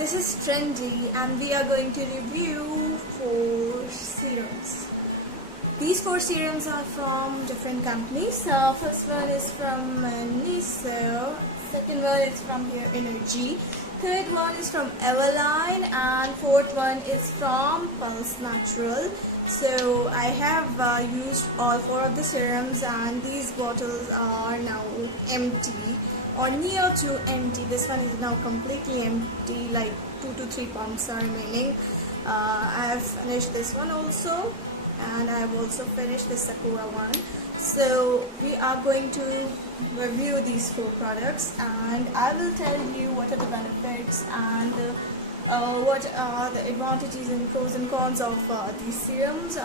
This is Trendy and we are going to review 4 serums. These 4 serums are from different companies. First one is from Niso, second one is from Hair Energy, third one is from Eveline, and fourth one is from Pulse Natural. So I have used all 4 of the serums and these bottles are now empty or near to empty. This one is now completely empty, like 2 to 3 pumps are remaining. I have finished this one also, and I have also finished the Sakura one. So we are going to review these 4 products and I will tell you what are the benefits and what are the advantages and pros and cons of these serums.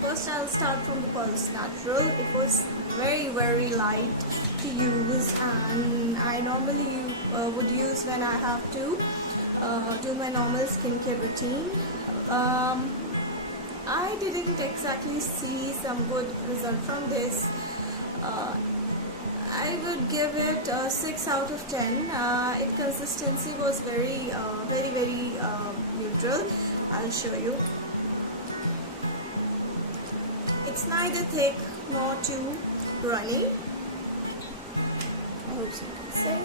First I'll start from the Pulse Natural. It was very light to use and I normally would use when I have to do my normal skincare routine. I didn't exactly see some good result from this. I would give it 6 out of 10. Its consistency was very neutral. I'll show you. It's neither thick nor too runny. I hope you can say.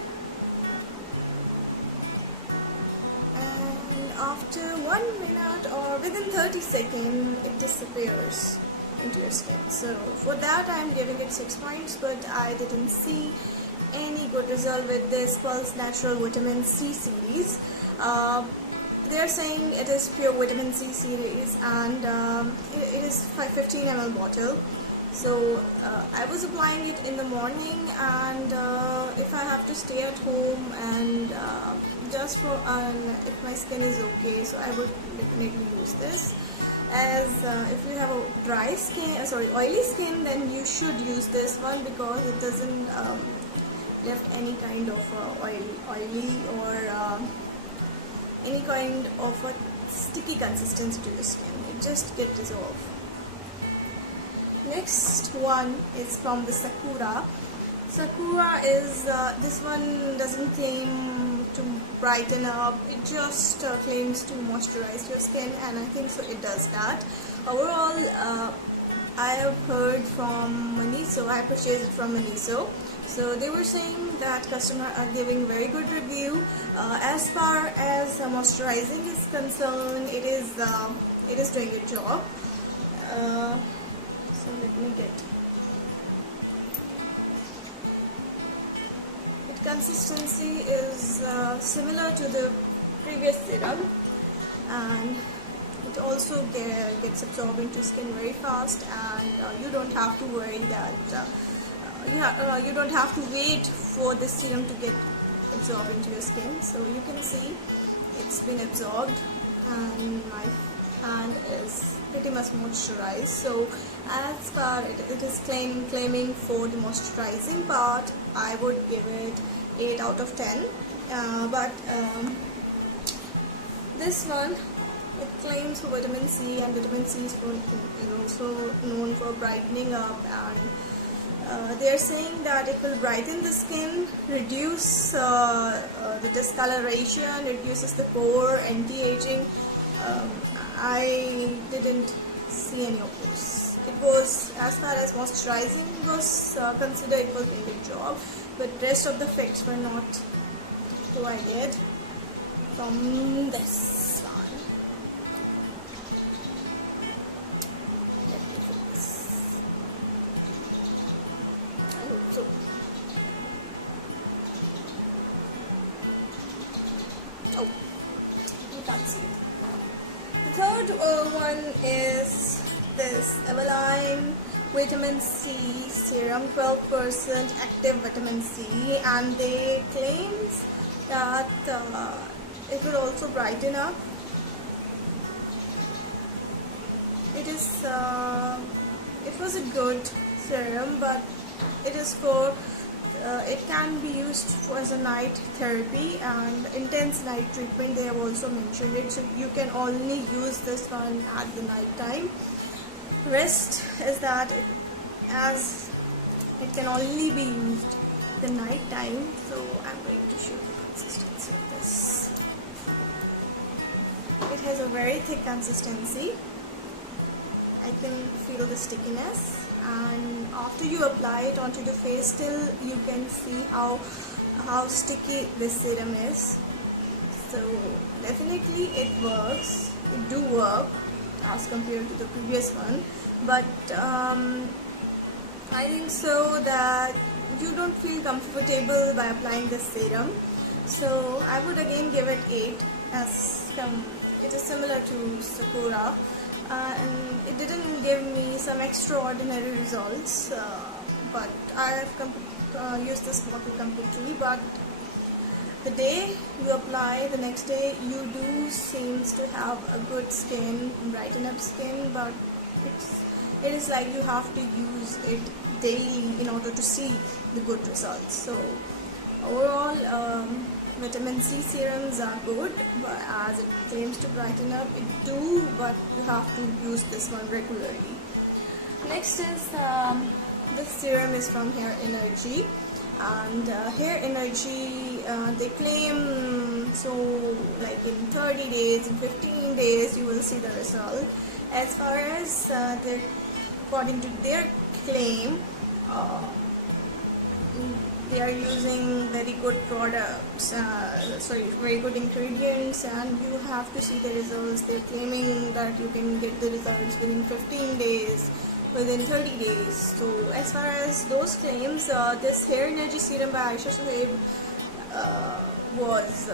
And after 1 minute or within 30 seconds, it disappears into your skin. So for that, I'm giving it 6 points, but I didn't see any good result with this Pulse Natural Vitamin C series. They're saying it is pure vitamin C series and it is 15 ml bottle. So I was applying it in the morning, and if I have to stay at home and just for if my skin is okay, so I would definitely use this. As if you have a dry skin, oily skin, then you should use this one because it doesn't left any kind of oily or any kind of a sticky consistency to the skin. It just gets dissolved. Next one is from the Sakura. Sakura is, this one doesn't claim to brighten up, it just claims to moisturize your skin, and I think so it does that. Overall, I have heard from Maniso, I purchased it from Maniso. So they were saying that customers are giving very good review. As far as moisturizing is concerned, it is doing a job. So let me get. Its consistency is similar to the previous serum, and it also gets absorbed into skin very fast, and you don't have to worry that you don't have to wait for the serum to get absorbed into your skin. So you can see it's been absorbed and my hand is pretty much moisturized. So as far it is claiming for the moisturizing part, I would give it 8 out of 10. But this one, it claims for vitamin C, and vitamin C is also known for brightening up, and they are saying that it will brighten the skin, reduce the discoloration, reduces the pore, anti-aging. I didn't see any of those. It was, as far as moisturizing was considered, it was doing a good job, but rest of the effects were not provided from this one. Let me focus. I hope so. Oh, you can't see it. The third one is this Eveline Vitamin C Serum, 12% active vitamin C, and they claims that it will also brighten up. It was a good serum, but it is for it can be used as a night therapy and intense night treatment. They have also mentioned it, so you can only use this one at the night time. Rest is that it can only be used the night time. So I'm going to show you the consistency of this. it has a very thick consistency. I can feel the stickiness, and after you apply it onto the face, still you can see how sticky this serum is. So definitely it works. It do work as compared to the previous one, but I think so that you don't feel comfortable by applying this serum. So I would again give it 8, as it is similar to Sakura, and it didn't give me some extraordinary results, but I have used this bottle completely. But the day you apply, the next day you do seems to have a good skin, brighten up skin, but it is like you have to use it daily in order to see the good results. So overall, vitamin C serums are good, but as it claims to brighten up, it do, but you have to use this one regularly. Next is this serum is from Hair Energy, and Hair Energy, they claim so like in 30 days, in 15 days you will see the result. As far as according to their claim, they are using very good products, very good ingredients, and you have to see the results. They're claiming that you can get the results within 15 days, within 30 days. So as far as those claims, this Hair Energy Serum by Ayesha Shoaib was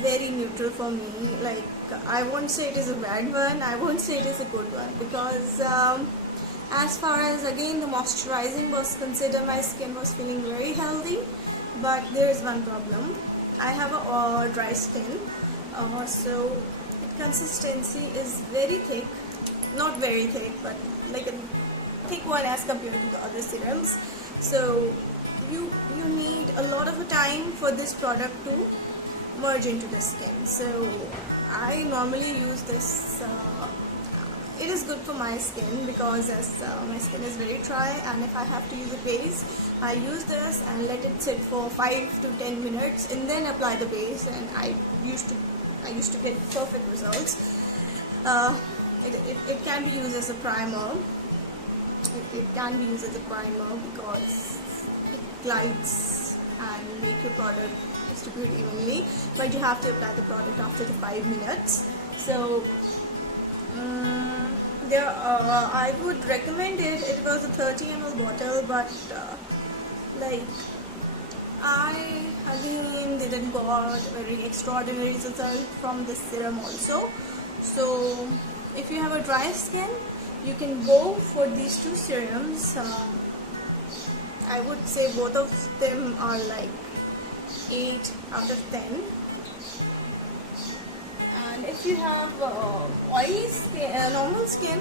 very neutral for me. Like, I won't say it is a bad one, I won't say it is a good one, because as far as again the moisturizing was considered, my skin was feeling very healthy. But there is one problem. I have a dry skin, so its consistency is very thick, not very thick, but like a thick one as compared to the other serums. So you need a lot of time for this product to merge into the skin. So I normally use this. It is good for my skin, because as my skin is very dry, and if I have to use a base, I use this and let it sit for 5 to 10 minutes and then apply the base, and I used to get perfect results. It can be used as a primer. It can be used as a primer because it glides and make your product distribute evenly, but you have to apply the product after the 5 minutes. So I would recommend it. It was a 30 ml bottle, but like I again didn't got very extraordinary result from this serum also. So if you have a dry skin, you can go for these two serums. I would say both of them are like 8 out of 10. And if you have oily skin, normal skin,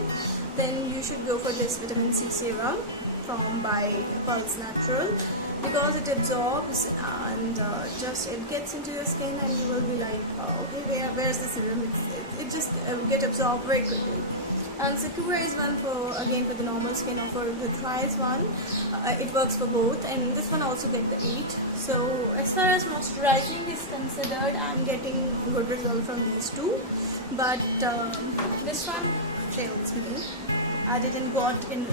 then you should go for this vitamin C serum by Pulse Natural, because it absorbs and just it gets into your skin, and you will be like, oh, okay, where's the serum? It just get absorbed very quickly. And Sakura is one for the normal skin, or for the dry one. It works for both, and this one also get the 8. So as far as moisturizing is considered, I'm getting good result from these two, but this one fails me. I didn't got in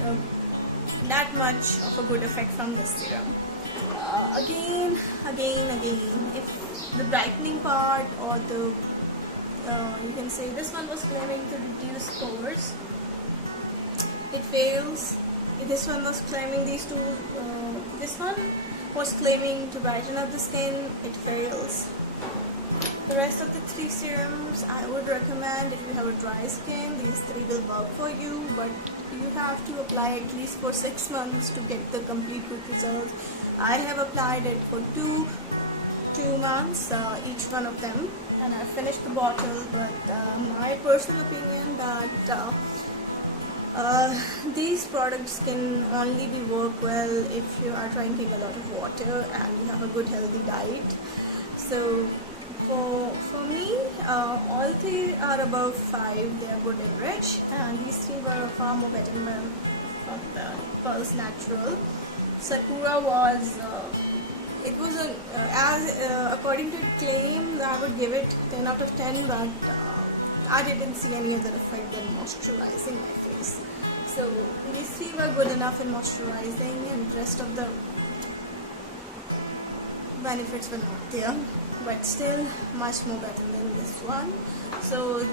that much of a good effect from this serum. Again, if the brightening part, or the you can say this one was claiming to reduce pores, it fails. This one was claiming this one was claiming to brighten up the skin, it fails. The rest of the 3 serums I would recommend. If you have a dry skin, these 3 will work for you, but you have to apply at least for 6 months to get the complete good results. I have applied it for 2 months, each one of them, and I finished the bottle. But my personal opinion that these products can only be work well if you are drinking a lot of water and you have a good healthy diet. So for me, all 3 are above 5. They are good and rich, and these 3 were far more better from the Pulse Natural. Sakura was it was according to claim, I would give it 10 out of 10, but I didn't see any other effect than moisturizing my face. So these three were good enough in moisturizing, and the rest of the benefits were not there, but still much more better than this one. So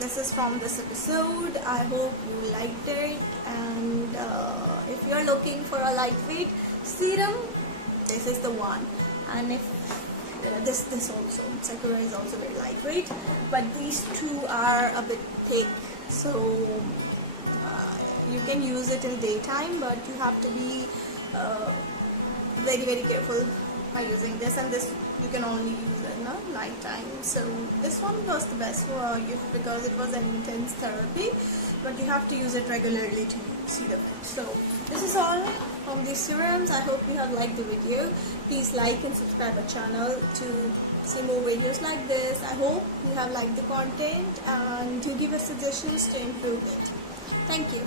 this is from this episode. I hope you liked it, and if you are looking for a lightweight serum, this is the one. And if this also, Sakura is also very lightweight, but these two are a bit thick, so you can use it in daytime, but you have to be very careful by using this, and this you can only use in night time. So this one was the best for you because it was an intense therapy, but you have to use it regularly to see the effect. So this is all from these serums. I hope you have liked the video. Please like and subscribe our channel to see more videos like this. I hope you have liked the content, and do give us suggestions to improve it. Thank you.